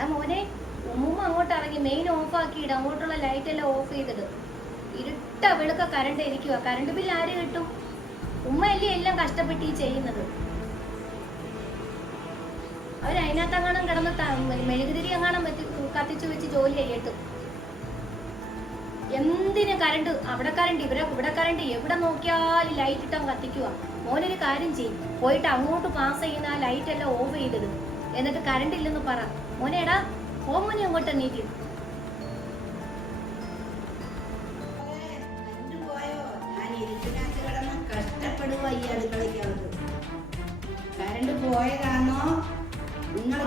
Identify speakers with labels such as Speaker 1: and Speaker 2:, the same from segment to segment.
Speaker 1: എടാ മോനെ ഉമ്മുമ്മ അങ്ങോട്ട് ഇറങ്ങി മെയിൻ ഓഫ് ആക്കിയിട്. അങ്ങോട്ടുള്ള ലൈറ്റ് എല്ലാം ഓഫ് ചെയ്തിട്. ഇരുട്ട വെളുക്ക കറണ്ട് ഇരിക്കുക കറണ്ട് ബില്ല് ആര് കിട്ടും? ഉമ്മ അല്ലേ എല്ലാം കഷ്ടപ്പെട്ട് ഈ ചെയ്യുന്നത്? അവരതിനകത്തെങ്ങാനും കിടന്ന് മെഴുകുതിരി എങ്ങാനും വെച്ച് കത്തിച്ചു വെച്ച് ജോലി ചെയ്യട്ടും എന്തിന് കറണ്ട് അവിടെ കറണ്ട് ഇവിടെ ഇവിടെ കറണ്ട് എവിടെ നോക്കിയാലും ലൈറ്റ് ഇട്ടാൻ കത്തിക്കുക മോനൊരു കാര്യം ചെയ്യും. പോയിട്ട് അങ്ങോട്ട് പാസ് ചെയ്യുന്ന ആ ലൈറ്റ് എല്ലാം ഓഫ് ചെയ്തിടും. എന്നിട്ട് കറണ്ട് ഇല്ലെന്ന് പറ. മോനേടാ ഓ മോനെ അങ്ങോട്ട്
Speaker 2: എണ്ണീറ്റ് ഈ അടുക്കളയ്ക്കകത്ത്. കരണ്ട് പോയതാണോ നിങ്ങൾ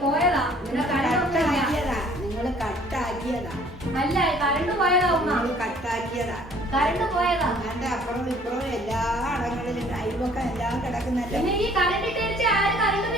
Speaker 1: പോയതാ. ഇവിടെ കറണ്ട് ഒന്നുമില്ല.
Speaker 2: കട്ടാക്കിയതാ. നിങ്ങൾ കട്ടാക്കിയതാ.
Speaker 1: അല്ല കറണ്ട് പോയതാ ഉമ്മ.
Speaker 2: നിങ്ങൾ കട്ടാക്കിയതാ.
Speaker 1: കറണ്ട് പോയതാ
Speaker 2: അങ്ങാണ്ട് അപ്പുറവും ഇപ്പുറവും എല്ലാ അടങ്ങളിലും അയൽവക്കം എല്ലാം കിടക്കുന്നല്ലോ.
Speaker 1: ഈ ഇട്ടേച്ച് ആര് കറണ്ട്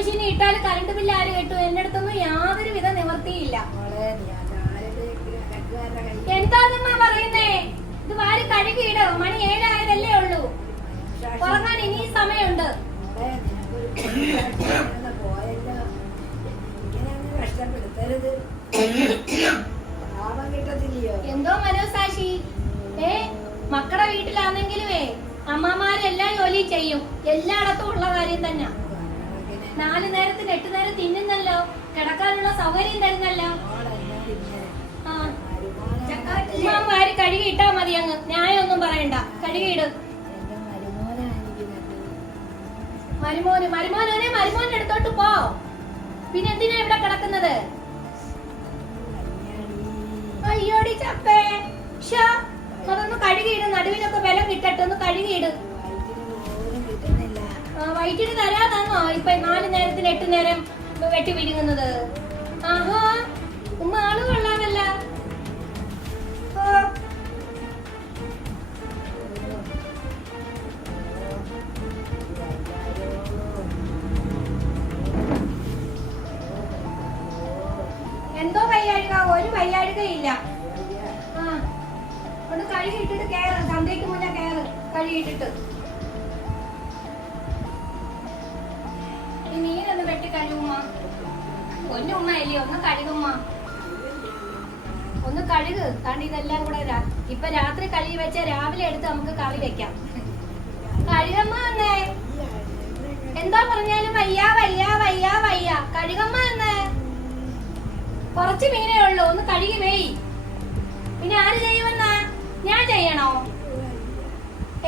Speaker 1: മെഷീനിൽ ഇട്ടാൽ കറണ്ട് ബില്ല് ആര് കെട്ടും? എന്റെ അടുത്തൊന്നും യാതൊരു വിധ നിവർത്തിയില്ല.
Speaker 2: എന്താ
Speaker 1: നിങ്ങൾ പറയുന്നേ? ഇത് വാരി കഴുകിയിടോ മണി ഏഴായതല്ലേ ഉള്ളൂ. ഉറങ്ങാൻ ഇനി സമയമുണ്ട്. എന്തോ മനോസാക്ഷി ഏ മക്കളുടെ വീട്ടിലാണെങ്കിലുമേ അമ്മമാരെല്ലാം ജോലി ചെയ്യും. എല്ലായിടത്തും ഉള്ള കാര്യം തന്നെ. നാല് നേരത്തിന് എട്ട് നേരം തിന്നുന്നല്ലോ. കിടക്കാനുള്ള സൗകര്യം തരുന്നല്ലോ.
Speaker 2: മോളെന്നെ
Speaker 1: ആ.
Speaker 2: മരുമോനെ
Speaker 1: ഉമ്മാ വാരി കഴുകി ഇട്ടാ മതി അങ്ങ്. ന്യായമൊന്നും പറയണ്ട. കഴുകിയിട് മരുമോന് മരുമോനെ മരുമോനെ എടുത്തോട്ട് പോ. പിന്നെ എന്തിനാ ഇവിടെ കിടക്കുന്നത്? അയ്യോടി ചപ്പേ. അതൊന്ന് കഴുകിയിട് നടുവിനൊക്കെ ബലം കിട്ടട്ടെ ഒന്ന് കഴുകിയിട് വൈകിട്ട് തരാതാണോ ഇപ്പൊ നാല് നേരത്തിന് എട്ട് നേരം വെട്ടി വിഴുങ്ങുന്നത്. ആഹാ ഉമ്മ ആൾ കൊള്ളാമല്ല. എന്തോ വയ്യാഴിക ഒരു വയ്യാഴുകയില്ല. ആ. ഒന്ന് കഴുകിയിട്ടിട്ട് കയറ് സന്ധ്യക്ക് മുന്നേ കയറ് കഴുകിയിട്ടിട്ട് പൊന്നുമ്മ അല്ലേ ഒന്ന് കഴുകുമ്മ ഒന്ന് കഴുക്. കാരണം ഇതെല്ലാം കൂടെ ഇപ്പൊ രാത്രി കഴുകി വെച്ച രാവിലെ എടുത്ത് നമുക്ക് കറി വെക്കാം. കഴുകമ്മ എന്നേ എന്താ പറഞ്ഞാലും വയ്യ വയ്യ വയ്യ വയ്യ. കഴുകമ്മ എന്നേ കുറച്ച് മീനേ ഉള്ളൂ ഒന്ന് കഴുകി വേയി. പിന്നെ ആര് ചെയ്യുമെന്ന? ഞാൻ ചെയ്യണോ?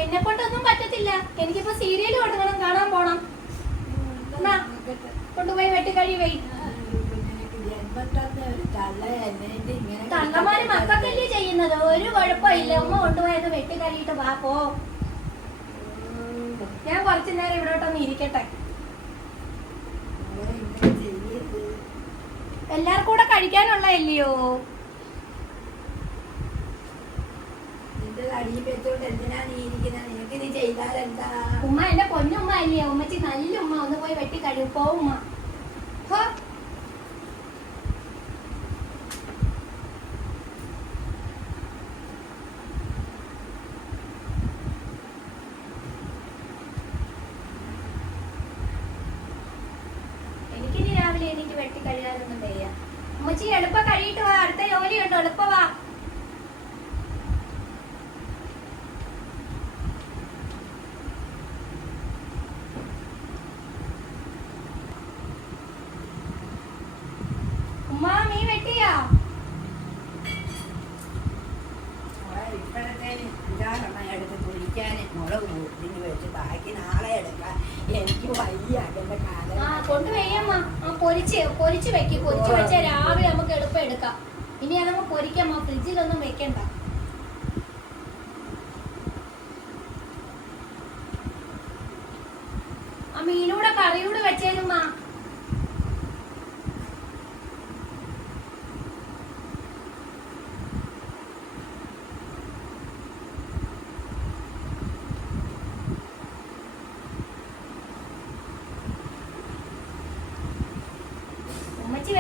Speaker 1: എന്നെ കൊണ്ടൊന്നും പറ്റത്തില്ല. എനിക്കിപ്പോ സീരിയൽ കൊടുക്കണം കാണാൻ പോണം. കൊണ്ടുപോയി കൊണ്ടുപോയി വെട്ടിക്കഴി വെയി. തള്ളമാര് മക്കൾക്കല്ലേ ചെയ്യുന്നത്? ഒരു കുഴപ്പമില്ല. ഉമ്മ കൊണ്ടുപോയത് വെട്ടിക്കറിയിട്ട് വാ പോ. ഞാൻ കുറച്ചു നേരം ഇവിടോട്ടൊന്ന് ഇരിക്കട്ടെ. എല്ലാവർക്കും കൂടെ
Speaker 2: കഴിക്കാനുള്ള അല്ലയോ
Speaker 1: ഉമ്മ എന്റെ പൊന്നുമ്മ അല്ലയോ ഉമ്മച്ചി നല്ല ഉമ്മ. ഒന്ന് പോയി വെട്ടി കഴിയും ഉമ്മ ഹോ. എനിക്കിനി രാവിലെ എനിക്ക് വെട്ടി കഴുകാനൊന്നും വയ്യ ഉമ്മച്ചി എളുപ്പം കഴിയിട്ട് വാ. അടുത്ത ജോലിയുണ്ടോ എളുപ്പം വാ. ഉമ്മ നീ വെട്ടിയാ?
Speaker 2: മോളെ ഇപ്പോഴത്തേന് അഞ്ചാറെണ്ണം എടുത്ത് പൊരിക്കാൻ മുളക് ഇതിന് വെച്ച് ബാക്കി നാളെ എടുക്കാൻ. എനിക്ക് വയ്യ കാലം.
Speaker 1: ആ കൊണ്ടുവയ്യമ്മ ആ പൊരിച്ച് പൊരിച്ച് വെക്കി. പൊരിച്ച് വെച്ചാൽ രാവിലെ നമുക്ക് എളുപ്പം എടുക്കാം. ഇനി അതങ്ങ് പൊരിക്കാമ്മ ഫ്രിഡ്ജിലൊന്നും വെക്കണ്ട. ആ മീനൂടെ കറിയൂടെ വെച്ചേരുമ്മ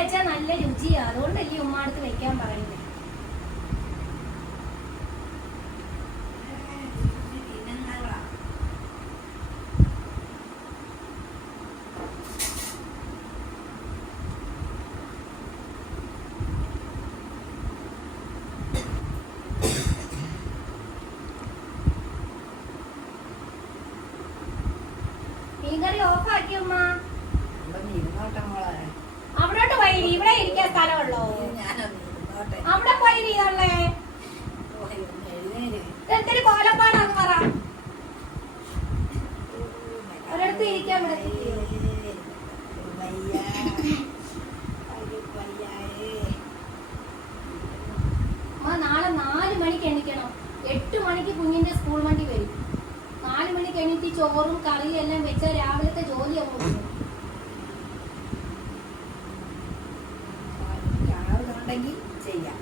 Speaker 1: വെച്ചാൽ നല്ല രുചിയാ അതുകൊണ്ടല്ലേ ഉമ്മ അടുത്ത് വെക്കാൻ പറയുന്നത്. മീൻകറി
Speaker 2: ഓഫാക്കിയമ്മ ഇരുന്നോട്ടെ മോളെ.
Speaker 1: പോയി ഇവിടെ ഇരിക്കാൻ സ്ഥലമുള്ളോ. അവിടെ പോയി
Speaker 2: എഴുന്നേര്.
Speaker 1: എന്തൊരു കോലപ്പാടാന്ന് പറ. ഒരിടത്ത് ഇരിക്കാൻ അമ്മ നാളെ നാല് മണിക്ക് എണീക്കണം. എട്ട് മണിക്ക് കുഞ്ഞിന്റെ സ്കൂൾ വണ്ടി വരും. നാല് മണിക്ക് എണീറ്റ് ചോറും കറിയും എല്ലാം വെച്ചാൽ രാവിലത്തെ ജോലി
Speaker 2: ചാവുന്നുണ്ടെങ്കിൽ ചെയ്യാം.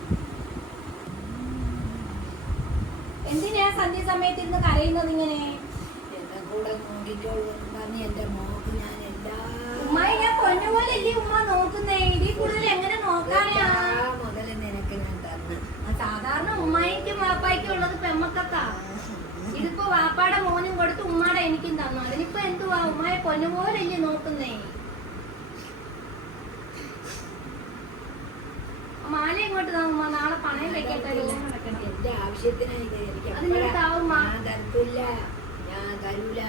Speaker 1: എന്തിനാ സന്ധ്യ സമയത്ത് ഇന്ന് കരയുന്നത് ഇങ്ങനെ?
Speaker 2: എന്റെ കൂടെ നോക്കിക്കോളൂ നന്ദി എന്റെ മോക്ക് ഞാൻ എല്ലാ
Speaker 1: ഉമ്മായി ഞാൻ പൊന്നുപോലെ അല്ലേ ഉമ്മ നോക്കുന്നേ? ഇതിൽ കൂടുതൽ എങ്ങനെ നോക്കാനാ?
Speaker 2: മുതലും നിനക്ക് ഞാൻ തന്നു.
Speaker 1: സാധാരണ ഉമ്മായിക്കും വാപ്പായിക്കും ഉള്ളത് പെമ്മക്കത്താ ഇതിപ്പോ വാപ്പാടെ മോനും കൊടുത്ത് ഉമ്മാടെ എനിക്കും തന്നു. അതിനിപ്പോ എന്തുവാ? ഉമ്മായി പൊന്നുപോലെ അല്ലേ നോക്കുന്നേ ആ, മാല ഇങ്ങോട്ട് താ ഉമ്മ നാളെ പണയം വെക്കട്ടെ ലോൺ അടയ്ക്കണം
Speaker 2: എന്റെ ആവശ്യത്തിനായി
Speaker 1: അതിനൊരു
Speaker 2: എപ്പോഴാ-
Speaker 1: താവുമ്മ.
Speaker 2: ഞാൻ തരത്തില്ല. ഞാൻ തരൂല.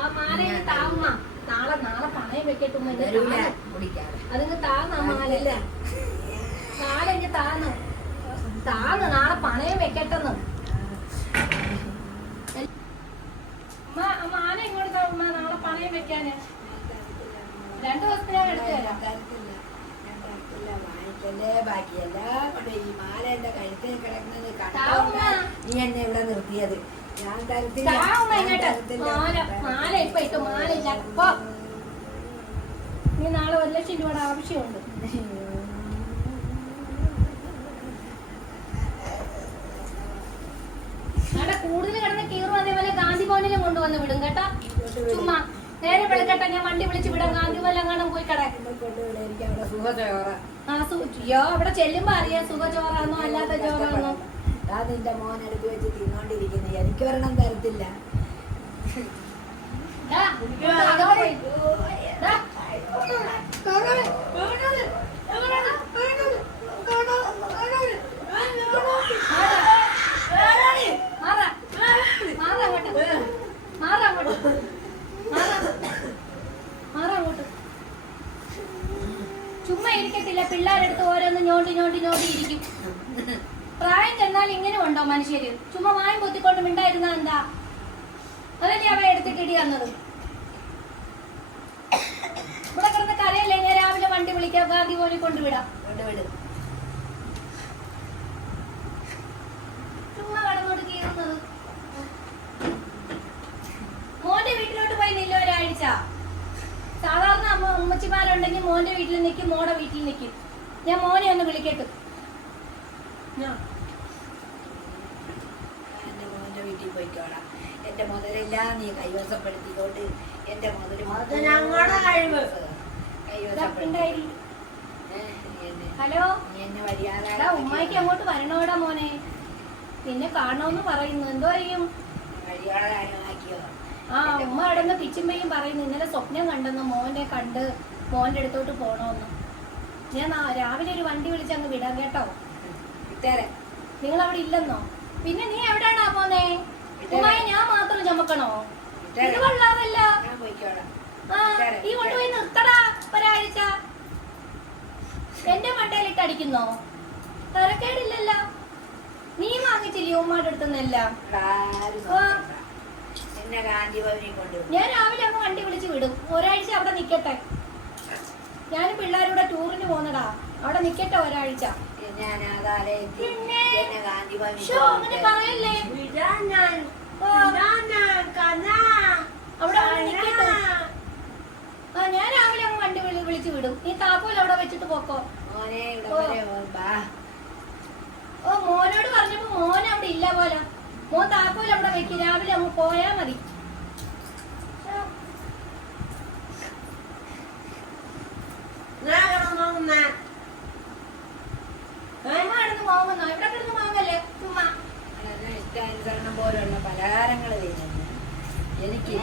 Speaker 1: ആ മാല ഇങ്ങ് താവുമ്മ. നാളെ നാളെ പണയം വെക്കട്ടെ ഉമ്മ. ഇങ്ങ്
Speaker 2: തരൂല. കുടിക്കാതെ.
Speaker 1: അതിങ്ങ് താന്ന മാല നാളെ ഇങ്ങ് താന്ന്. താന്ന് നാളെ പണയം വെക്കട്ടെന്ന്. മാല ഇങ്ങോട്ട് താ ഉമ്മ? നാളെ പണയം വെക്കാന്. രണ്ടു ദിവസത്തിനകം എടുത്തു തരാം.
Speaker 2: കൊണ്ട് ഈ മാല എന്റെ കഴുത്തിൽ കിടക്കുന്നത്
Speaker 1: താവുമ്മ.
Speaker 2: നീ എന്നെ ഇവിടെ നിർത്തിയത്. ഞാൻ തരത്തില്ല.
Speaker 1: നീ നാളെ ഒരു ലക്ഷം രൂപയുടെ ആവശ്യമുണ്ട്. കൂടുതൽ കിടന്ന് കീറും അതേപോലെ ഗാന്ധി ഭവനിലും കൊണ്ടുവന്ന് വിടും കേട്ടോ. ചുമ്മാ. നേരെ വെളുക്കട്ടെ ഞാൻ വണ്ടി വിളിച്ച് വിടാം. ഗാന്ധി വല്ലങ്ങാനും പോയി കിട
Speaker 2: എന്നെ അവിടെ സുഖചോറ
Speaker 1: ആ അവിടെ ചെല്ലുമ്പോ അറിയാം. സുഖ ചോറാണോ അല്ലാത്ത
Speaker 2: ചോറാണോ നിന്റെ മോൻ എടുത്ത് വെച്ച് തിന്നോണ്ടിരിക്കുന്നു. എനിക്ക് ഒരെണ്ണം തരത്തില്ല.
Speaker 1: ദാ, പ്രായം ചെന്നാൽ ഇങ്ങനെ ഉണ്ടോ മനുഷ്യര്? ചുമ്മാ വായും പൊത്തിക്കൊണ്ട് മിണ്ടായിരുന്ന എന്താ? അതല്ലേ അവ എടുത്തിട്ട് ഇടി വന്നത് ഇവിടെ കിടന്ന് കരയല്ലേ ഞാൻ രാവിലെ വണ്ടി വിളിക്കാം ഗാന്ധി പോലെ കൊണ്ടുവിടാം.
Speaker 2: കൊണ്ടുവിടും
Speaker 1: ചുമ്മാ കടന്നോട് കീറുന്നത്. മോന്റെ വീട്ടിലോട്ട് പോയി നില്ല ഒരാഴ്ച. സാധാരണ അമ്മ ഉമ്മച്ചിമാരുണ്ടെങ്കിൽ മോന്റെ വീട്ടിൽ നിൽക്കും മോടെ വീട്ടിൽ നിൽക്കും. ഞാൻ മോനെ ഒന്ന് വിളിക്കട്ടെ. ഞാൻ
Speaker 2: എന്റെ മോന്റെ വീട്ടിൽ പോയിക്കോളാം. എന്റെ മുതലെല്ലാം നീ കൈവശപ്പെടുത്തിക്കൊണ്ട് എന്റെ
Speaker 1: മുതൽ ഹലോ?
Speaker 2: എന്നെ വരിയാതെ
Speaker 1: ഉമ്മായിക്ക് അങ്ങോട്ട് വരണോടാ മോനെ. പിന്നെ കാണണമെന്ന് പറയുന്നു. എന്തോ
Speaker 2: അറിയും
Speaker 1: ആ ഉമ്മ അടങ്ങ് പിച്ചുമ്പയും പറയുന്നു. ഇന്നലെ സ്വപ്നം കണ്ടെന്ന് മോനെ കണ്ട് മോന്റെ അടുത്തോട്ട് പോണോന്ന്. ഞാൻ രാവിലെ ഒരു വണ്ടി വിളിച്ചങ്ങ് വിടാം കേട്ടോ. നിങ്ങൾ അവിടെ ഇല്ലെന്നോ? പിന്നെ നീ പോന്നേ ഉമ്മായി ഞാൻ മാത്രം ചുമക്കണോ? ഇത് കൊള്ളാമല്ല.
Speaker 2: ഞാൻ
Speaker 1: ഈ കൊണ്ടുപോയി നിർത്തടാ ഒരാഴ്ച. എന്റെ മണ്ടയിലിട്ട് അടിക്കുന്നോ തരക്കേടില്ലല്ലോ. നീ വാങ്ങിച്ചില്ലേ ഉമ്മാടെ അടുത്തുനിന്നെല്ലാം ഞാൻ രാവിലെ അങ്ങ് വണ്ടി വിളിച്ച് വിടും. ഒരാഴ്ച അവിടെ നിക്കട്ടെ. ഞാനും പിള്ളേരൂടെ ടൂറിന് പോന്നടാ. അവിടെ നിക്കട്ടെ ഒരാഴ്ച.
Speaker 2: ഞാൻ
Speaker 1: പറയല്ലേ?
Speaker 3: ഞാൻ
Speaker 1: രാവിലെ അങ്ങ് വണ്ടി വിളി വിളിച്ച് വിടും. നീ താക്കോൽ അവിടെ വെച്ചിട്ട് പോക്കോ.
Speaker 2: മോനെ
Speaker 1: ഓ. മോനോട് പറഞ്ഞപ്പോ മോൻ അവിടെ ഇല്ല പോലെ. മോൻ താക്കോൽ അവിടെ വെക്ക്. രാവിലെ അങ്ങ് പോയാ മതി.
Speaker 3: ഓരോരോ
Speaker 2: പലഹാരങ്ങൾ തിന്നുന്നു. എനിക്ക്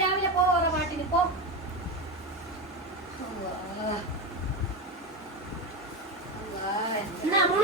Speaker 1: രാവിലെ പോ ഓരോ പാട്ടിന് പോ.
Speaker 2: നമ്മൾ